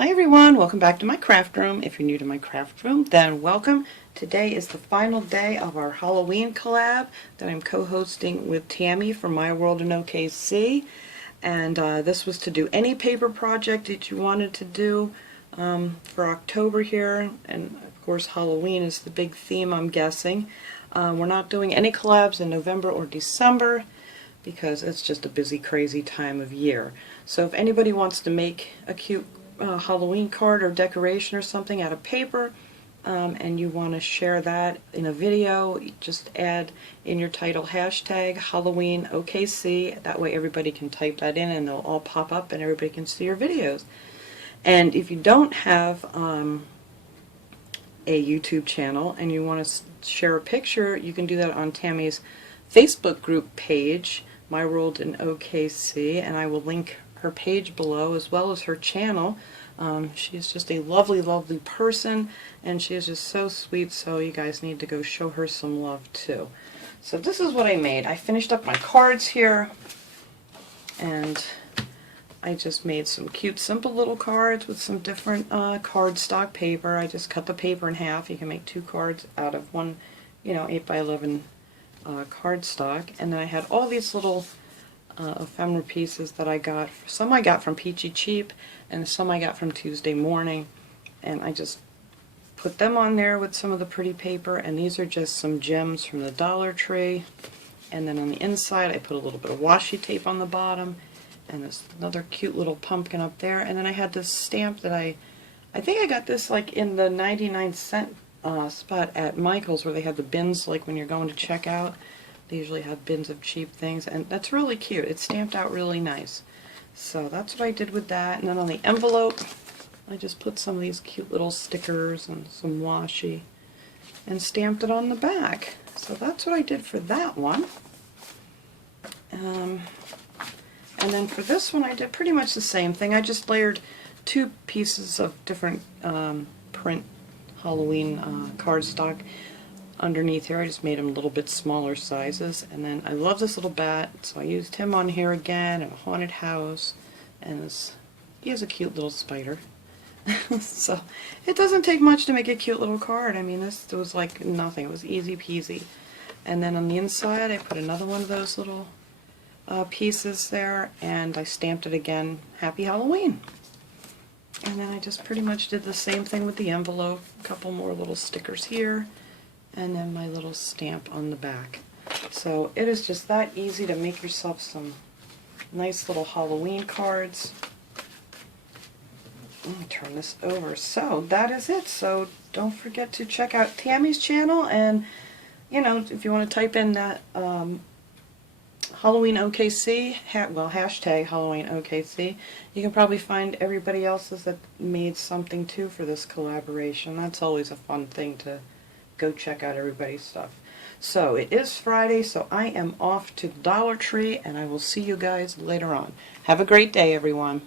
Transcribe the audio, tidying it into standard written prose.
Hi everyone, welcome back to my craft room. If you're new to my craft room, then welcome. Today is the final day of our Halloween collab that I'm co-hosting with Tammy from My World in OKC. And this was to do any paper project that you wanted to do for October here. And of course Halloween is the big theme, I'm guessing. We're not doing any collabs in November or December because it's just a busy, crazy time of year. So if anybody wants to make a cute Halloween card or decoration or something out of paper, and you want to share that in a video, just add in your title hashtag Halloween OKC. That way everybody can type that in and they'll all pop up and everybody can see your videos. And if you don't have a YouTube channel and you want to share a picture, you can do that on Tammy's Facebook group page, My World in OKC, and I will link her page below as well as her channel. She is just a lovely, lovely person, and she is just so sweet, so you guys need to go show her some love too. So this is what I made. I finished up my cards here, and I just made some cute, simple little cards with some different cardstock paper. I just cut the paper in half. You can make two cards out of one, 8x11 cardstock. And then I had all these little ephemera pieces that I got. Some I got from Peachy Cheap, and some I got from Tuesday Morning. And I just put them on there with some of the pretty paper. And these are just some gems from the Dollar Tree. And then on the inside, I put a little bit of washi tape on the bottom. And there's another cute little pumpkin up there. And then I had this stamp that I think I got this like in the 99-cent spot at Michael's, where they have the bins, like when you're going to check out. They usually have bins of cheap things, and that's really cute. It's stamped out really nice. So that's what I did with that. And then on the envelope, I just put some of these cute little stickers and some washi and stamped it on the back. So that's what I did for that one. And then for this one, I did pretty much the same thing. I just layered two pieces of different print Halloween cardstock underneath here. I just made them a little bit smaller sizes. And then I love this little bat, so I used him on here again, and a haunted house, and he has a cute little spider. So it doesn't take much to make a cute little card. I mean, this was like nothing. It was easy peasy. And then on the inside, I put another one of those little pieces there, and I stamped it again, Happy Halloween. And then I just pretty much did the same thing with the envelope, a couple more little stickers here, and then my little stamp on the back. So it is just that easy to make yourself some nice little Halloween cards. Let me turn this over. So that is it. So don't forget to check out Tammy's channel, and if you want to type in that Halloween OKC, hashtag Halloween OKC, you can probably find everybody else's that made something too for this collaboration. That's always a fun thing to go check out everybody's stuff. So it is Friday, so I am off to the Dollar Tree, and I will see you guys later on. Have a great day, everyone.